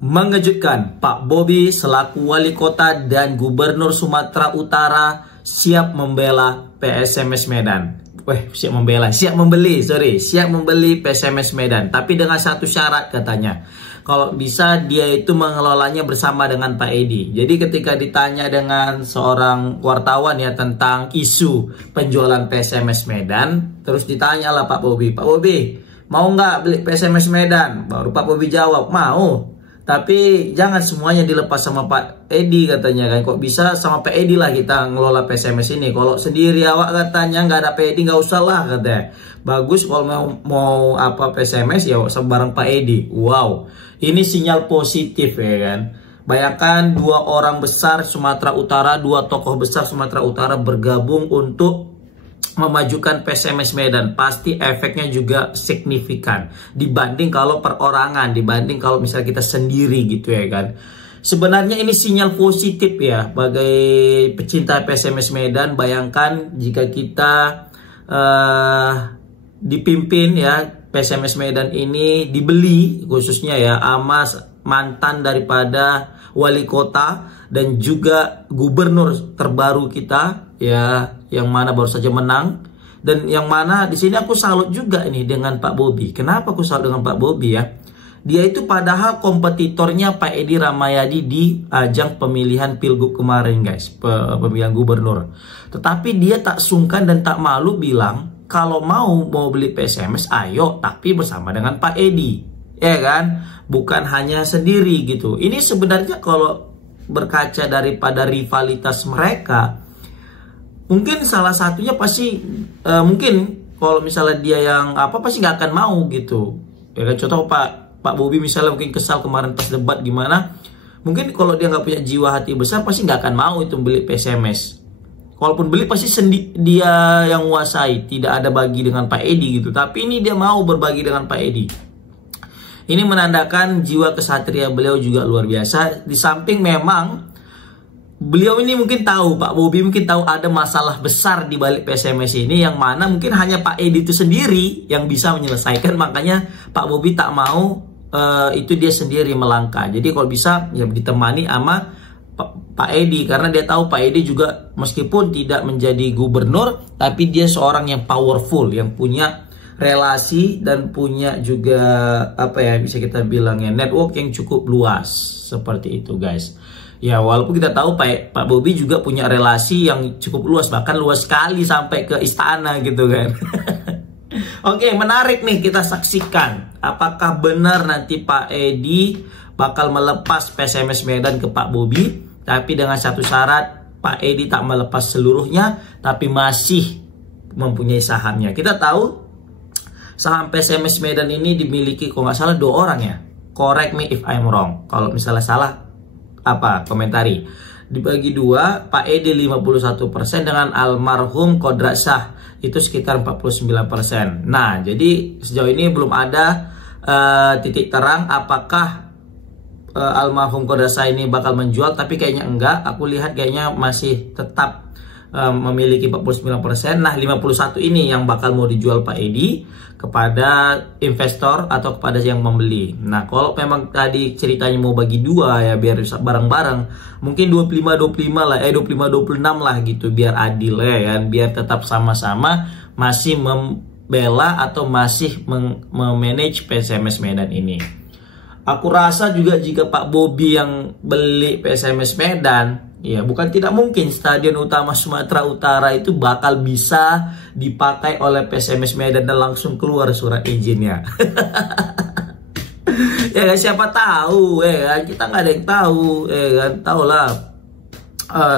Mengejutkan, Pak Bobi selaku wali kota dan gubernur Sumatera Utara siap membela PSMS Medan. Siap membeli PSMS Medan. Tapi dengan satu syarat katanya. Kalau bisa dia itu mengelolanya bersama dengan Pak Edi. Jadi ketika ditanya dengan seorang wartawan ya tentang isu penjualan PSMS Medan, terus ditanyalah Pak Bobi, mau nggak beli PSMS Medan? Baru Pak Bobi jawab, mau. Tapi jangan semuanya dilepas sama Pak Edi katanya kan. Kok bisa sama Pak Edi lah kita ngelola PSMS ini. Kalau sendiri awak katanya nggak ada Pak Edi nggak usah lah katanya. Bagus kalau mau apa PSMS ya bareng Pak Edi. Wow, ini sinyal positif ya kan. Bayangkan dua orang besar Sumatera Utara, dua tokoh besar Sumatera Utara bergabung untuk memajukan PSMS Medan. Pasti efeknya juga signifikan dibanding kalau perorangan, dibanding kalau misalnya kita sendiri gitu ya kan. Sebenarnya ini sinyal positif ya bagi pecinta PSMS Medan. Bayangkan jika kita dipimpin ya PSMS Medan ini dibeli khususnya ya sama mantan daripada wali kota dan juga gubernur terbaru kita ya, yang mana baru saja menang, dan yang mana di sini aku salut juga ini dengan Pak Bobi. Kenapa aku salut dengan Pak Bobi ya? Dia itu padahal kompetitornya Pak Edi Rahmayadi di ajang pemilihan Pilgub kemarin guys, pemilihan gubernur. Tetapi dia tak sungkan dan tak malu bilang kalau mau beli PSMS ayo tapi bersama dengan Pak Edi, ya kan? Bukan hanya sendiri gitu. Ini sebenarnya kalau berkaca daripada rivalitas mereka, mungkin salah satunya pasti mungkin kalau misalnya dia yang pasti nggak akan mau gitu. Ya kan, contoh Pak Bobi misalnya mungkin kesal kemarin pas debat gimana, mungkin kalau dia nggak punya jiwa hati besar pasti nggak akan mau itu beli PSMS. Kalaupun beli pasti dia yang menguasai, tidak ada bagi dengan Pak Edi gitu. Tapi ini dia mau berbagi dengan Pak Edi. Ini menandakan jiwa kesatria beliau juga luar biasa. Di samping memang beliau ini mungkin tahu, Pak Bobi mungkin tahu ada masalah besar di balik PSMS ini, yang mana mungkin hanya Pak Edi itu sendiri yang bisa menyelesaikan. Makanya Pak Bobi tak mau itu dia sendiri melangkah. Jadi kalau bisa ya ditemani sama Pak Edi, karena dia tahu Pak Edi juga meskipun tidak menjadi gubernur, tapi dia seorang yang powerful, yang punya relasi dan punya juga bisa kita bilang ya network yang cukup luas seperti itu guys. Ya walaupun kita tahu Pak Bobi juga punya relasi yang cukup luas, bahkan luas sekali sampai ke istana gitu kan. Oke, menarik nih kita saksikan apakah benar nanti Pak Edi bakal melepas PSMS Medan ke Pak Bobi, tapi dengan satu syarat, Pak Edi tak melepas seluruhnya tapi masih mempunyai sahamnya. Kita tahu saham PSMS Medan ini dimiliki kalau nggak salah 2 orang ya. Correct me if I'm wrong. Kalau misalnya salah komentari. Dibagi 2, Pak Edi 51% dengan almarhum Kodrat Shah itu sekitar 49%. Nah, jadi sejauh ini belum ada titik terang apakah almarhum Kodrat Shah ini bakal menjual, tapi kayaknya enggak. Aku lihat kayaknya masih tetap memiliki 49%. Nah, 51 ini yang bakal mau dijual Pak Edi kepada investor atau kepada yang membeli. Nah, kalau memang tadi ceritanya mau bagi 2 ya biar bareng-bareng, mungkin 25-25 lah, 25-26 lah gitu biar adil ya kan, biar tetap sama-sama masih membela atau masih memanage PSMS Medan ini. Aku rasa juga jika Pak Bobi yang beli PSMS Medan, ya bukan tidak mungkin Stadion Utama Sumatera Utara itu bakal bisa dipakai oleh PSMS Medan dan langsung keluar surat izinnya. Ya kan, siapa tahu ya kan, kita nggak ada yang tahu ya kan, tahulah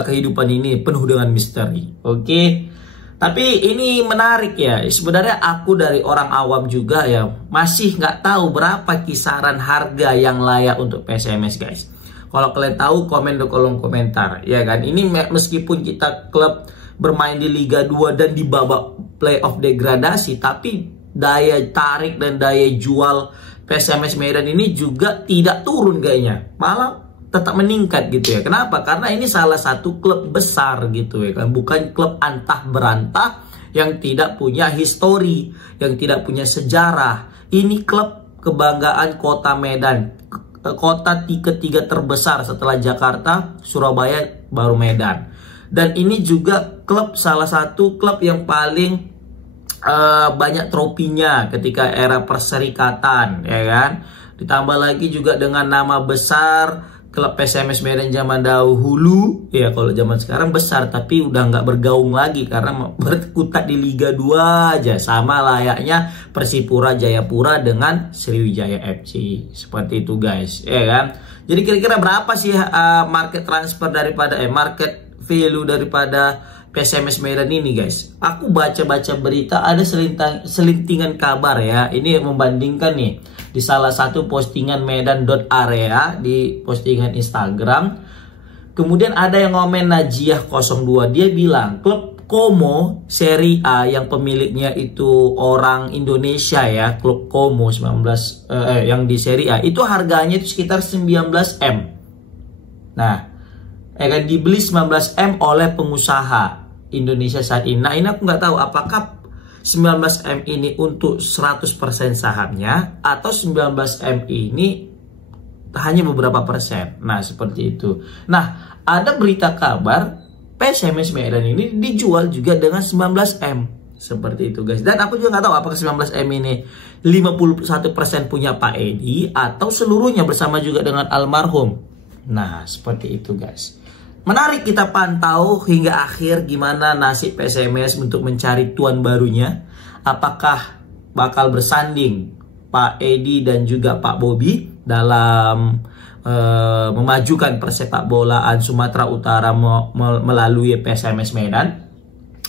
kehidupan ini penuh dengan misteri. Oke. Tapi ini menarik ya, sebenarnya aku dari orang awam juga ya masih nggak tahu berapa kisaran harga yang layak untuk PSMS guys. Kalau kalian tahu komen di kolom komentar ya kan. Ini meskipun kita klub bermain di Liga 2 dan di babak playoff degradasi, tapi daya tarik dan daya jual PSMS Medan ini juga tidak turun kayaknya, malah tetap meningkat gitu ya. Kenapa? Karena ini salah satu klub besar gitu ya kan, bukan klub antah berantah yang tidak punya histori, yang tidak punya sejarah. Ini klub kebanggaan Kota Medan, kota ketiga terbesar setelah Jakarta, Surabaya, baru Medan. Dan ini juga salah satu klub yang paling banyak tropinya ketika era perserikatan, ya kan. Ditambah lagi juga dengan nama besar klub PSMS Medan zaman dahulu, ya kalau zaman sekarang besar tapi udah nggak bergaung lagi karena berkutat di Liga 2 aja, sama layaknya Persipura Jayapura dengan Sriwijaya FC. Seperti itu guys, ya kan. Jadi kira-kira berapa sih market transfer daripada market value daripada PSMS Medan ini guys? Aku baca-baca berita, ada selintingan kabar ya. Ini membandingkan nih di salah satu postingan Medan.area di postingan Instagram. Kemudian ada yang ngomen Najiah 02. Dia bilang klub Como Serie A yang pemiliknya itu orang Indonesia ya, klub Como 19 yang di Serie A itu harganya itu sekitar 19M. Nah, akan dibeli 19M oleh pengusaha Indonesia saat ini. Nah, ini aku nggak tahu apakah 19M ini untuk 100% sahamnya atau 19M ini hanya beberapa persen. Nah, seperti itu. Nah, ada berita kabar PSMS Medan ini dijual juga dengan 19M. Seperti itu guys. Dan aku juga nggak tahu apakah 19M ini 51% punya Pak Edi atau seluruhnya bersama juga dengan almarhum. Nah, seperti itu guys. Menarik kita pantau hingga akhir gimana nasib PSMS untuk mencari tuan barunya. Apakah bakal bersanding Pak Edi dan juga Pak Bobi dalam memajukan persepak bolaan Sumatera Utara melalui PSMS Medan.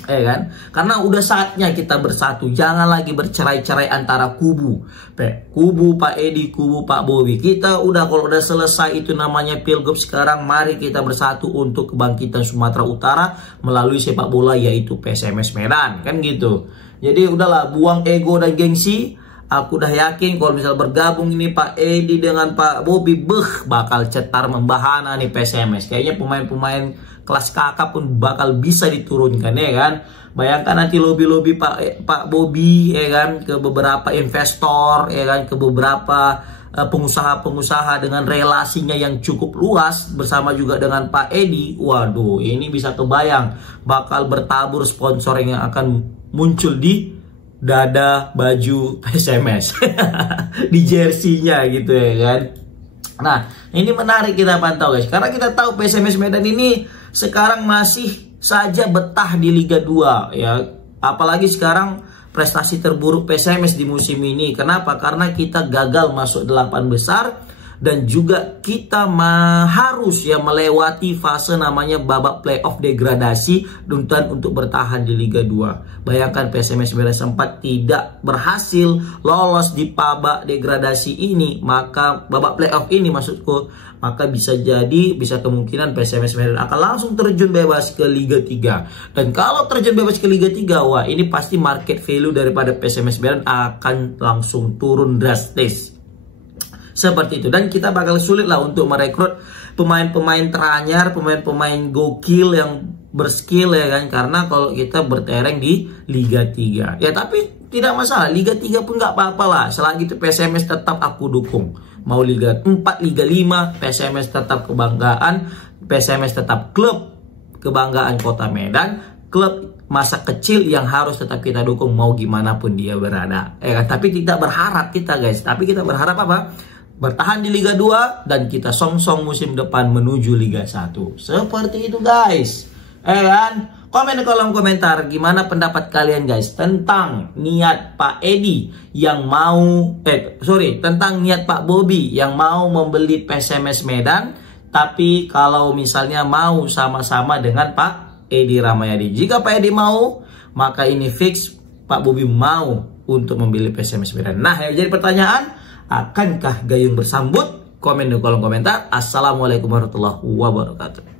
Kan? Karena udah saatnya kita bersatu, jangan lagi bercerai-cerai antara kubu Pak Edi, kubu Pak Bobi. Kita udah, kalau udah selesai itu namanya Pilgub, sekarang mari kita bersatu untuk kebangkitan Sumatera Utara melalui sepak bola yaitu PSMS Medan, kan gitu. Jadi udahlah, buang ego dan gengsi. Aku udah yakin kalau misal bergabung ini Pak Edi dengan Pak Bobi, bakal cetar membahana nih PSMS. Kayaknya pemain-pemain kelas kakap pun bakal bisa diturunkan, ya kan. Bayangkan nanti lobby-lobby Pak Bobi, ya kan, ke beberapa investor, ya kan, ke beberapa pengusaha-pengusaha dengan relasinya yang cukup luas bersama juga dengan Pak Edi. Waduh, ini bisa kebayang bakal bertabur sponsor yang akan muncul di dada baju PSMS di jersey-nya gitu, ya kan. Nah, ini menarik kita pantau guys, karena kita tahu PSMS Medan ini sekarang masih saja betah di Liga 2 ya. Apalagi sekarang prestasi terburuk PSMS di musim ini. Kenapa? Karena kita gagal masuk 8 besar dan juga kita harus ya melewati fase namanya babak playoff degradasi untuk bertahan di Liga 2. Bayangkan PSMS Medan sempat tidak berhasil lolos di babak degradasi ini, maka babak playoff ini maksudku, maka bisa kemungkinan PSMS Medan akan langsung terjun bebas ke Liga 3. Dan kalau terjun bebas ke Liga 3, wah ini pasti market value daripada PSMS Medan akan langsung turun drastis. Seperti itu. Dan kita bakal sulit lah untuk merekrut pemain-pemain teranyar, pemain-pemain gokil yang berskill, ya kan. Karena kalau kita bertereng di Liga 3. Ya tapi tidak masalah, Liga 3 pun nggak apa-apa lah. Selagi itu PSMS tetap aku dukung. Mau Liga 4, Liga 5, PSMS tetap kebanggaan. PSMS tetap klub kebanggaan Kota Medan. Klub masa kecil yang harus tetap kita dukung mau gimana pun dia berada. Ya kan? Tapi tidak berharap kita guys. Tapi kita berharap apa? Bertahan di Liga 2 dan kita song-song musim depan menuju Liga 1. Seperti itu guys. Kan? Komen di kolom komentar gimana pendapat kalian guys tentang niat Pak Edi yang mau tentang niat Pak Bobi yang mau membeli PSMS Medan, tapi kalau misalnya mau sama-sama dengan Pak Edi Rahmayadi. Jika Pak Edi mau, maka ini fix Pak Bobi mau untuk membeli PSMS Medan. Nah, yang jadi pertanyaan, akankah gayung bersambut? Komen di kolom komentar. Assalamualaikum warahmatullahi wabarakatuh.